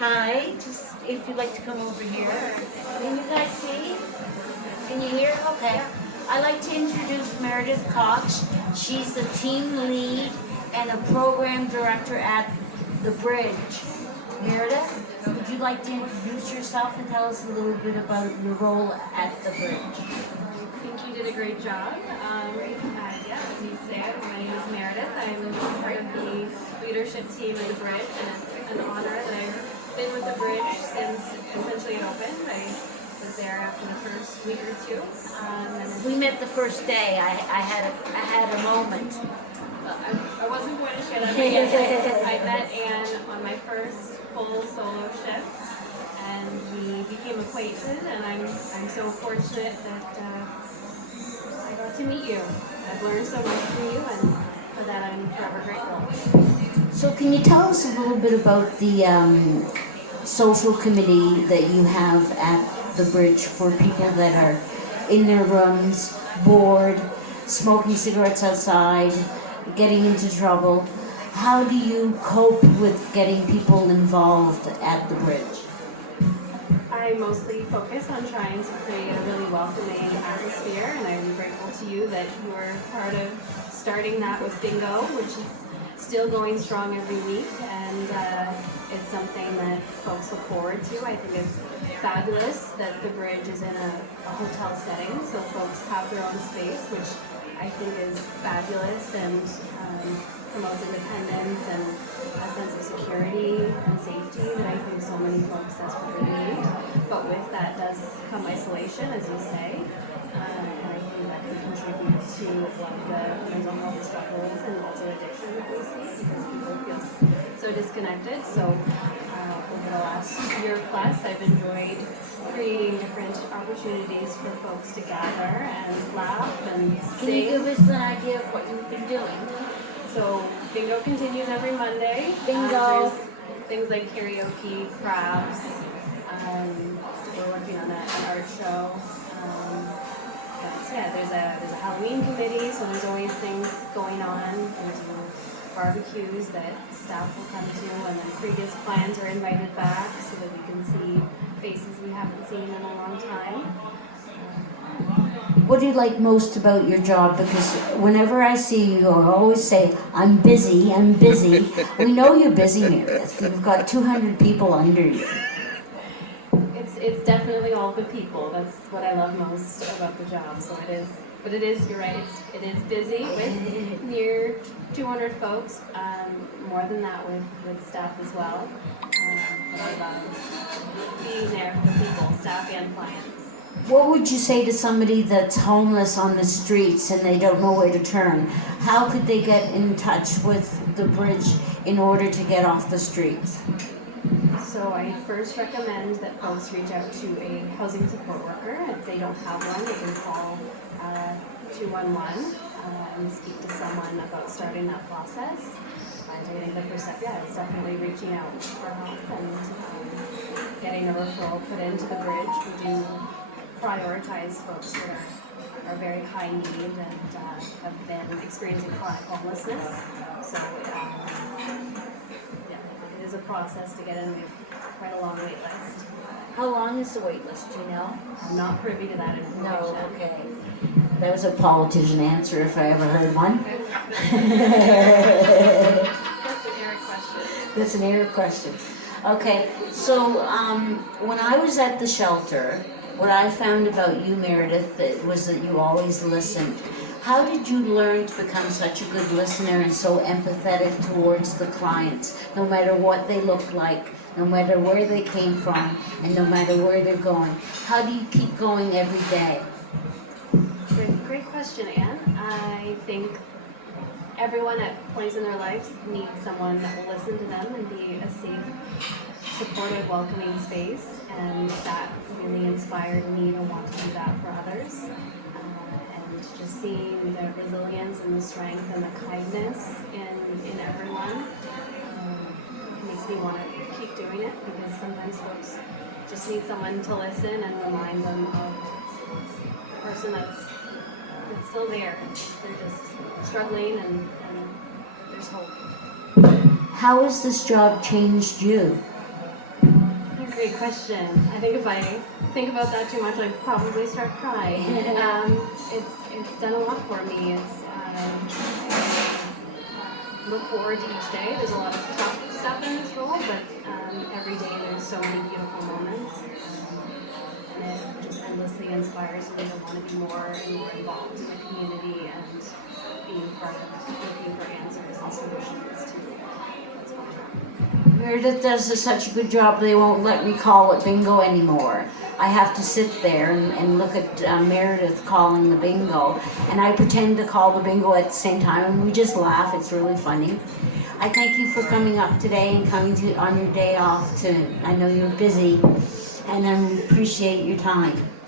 Hi, just if you'd like to come over here. Can you guys see? Can you hear? Okay. I'd like to introduce Meredith Koch. She's the team lead and a program director at The Bridge. Meredith, would you like to introduce yourself and tell us a little bit about your role at The Bridge? I think you did a great job. As you said, my name is Meredith. I'm part of the leadership team at The Bridge, and it's an honor that I've been with The Bridge since essentially it opened. I was there after the first week or two. We met the first day. I had a moment. I wasn't going to share that, but yes, I met Anne on my first full solo shift, and we became acquainted, and I'm so fortunate that I got to meet you. I've learned so much from you, and for that I'm forever grateful. So can you tell us a little bit about the social committee that you have at The Bridge for people that are in their rooms, bored, smoking cigarettes outside, getting into trouble? How do you cope with getting people involved at The Bridge? I mostly focus on trying to create a really welcoming atmosphere, and I'm grateful to you that you were part of starting that with bingo, which is still going strong every week, and it's something that folks look forward to. I think it's fabulous that The Bridge is in a hotel setting, so folks have their own space, which I think is fabulous and promotes independence and a sense of security and safety that I think so many folks desperately need. But with that does come isolation, as you say, and I think that can contribute to a lot of the mental health struggles and also addiction that we see because people feel so disconnected. So over the last year plus, I've enjoyed creating different opportunities for folks to gather and laugh and sing. Can you give us an idea of what you've been doing? So bingo continues every Monday. Bingo. There's things like karaoke, crafts. We're working on an art show. But yeah, there's a Halloween committee, so there's always things going on. We do barbecues that staff will come to, and then previous clients are invited back so that we can see faces we haven't seen in a long time. What do you like most about your job? Because whenever I see you, I always say, I'm busy, I'm busy. We know you're busy, Meredith. You've got 200 people under you. It's definitely all the people. That's what I love most about the job. So it is, but it is, you're right, it is busy with near 200 folks, more than that with staff as well. But I love being there for people, staff and clients. What would you say to somebody that's homeless on the streets and they don't know where to turn? How could they get in touch with The Bridge in order to get off the streets? So I first recommend that folks reach out to a housing support worker. If they don't have one, they can call 211 and speak to someone about starting that process. And I think the first step, is definitely reaching out for help and getting a referral put into The Bridge. We do prioritize folks that are very high need and have been experiencing chronic homelessness. So it is a process to get in. We have quite a long wait list. How long is the wait list, do you know? I'm not privy to that information. No, okay. That was a politician answer if I ever heard one. That's an Eric question. That's an Eric question. Okay, so when I was at the shelter, what I found about you, Meredith, was that you always listened. How did you learn to become such a good listener and so empathetic towards the clients, no matter what they look like, no matter where they came from, and no matter where they're going? How do you keep going every day? Great question, Anne. I think everyone at points in their lives needs someone that will listen to them and be a safe, supportive, welcoming space, and that really inspired me to want to do that for others. And just seeing the resilience and the strength and the kindness in everyone makes me want to keep doing it, because sometimes folks just need someone to listen and remind them of the person that's still there. They're just struggling and there's hope. How has this job changed you? Great question. I think if I think about that too much, I'd probably start crying. It's done a lot for me. Look forward to each day. There's a lot of tough stuff in this role, but every day there's so many beautiful moments. And it just endlessly inspires me to want to be more and more involved in the community and being part of looking for answers and solutions to what's going on. Meredith does such a good job, they won't let me call it bingo anymore. I have to sit there and look at Meredith calling the bingo, and I pretend to call the bingo at the same time, and we just laugh. It's really funny. I thank you for coming up today and coming on your day off. I know you're busy, and I appreciate your time.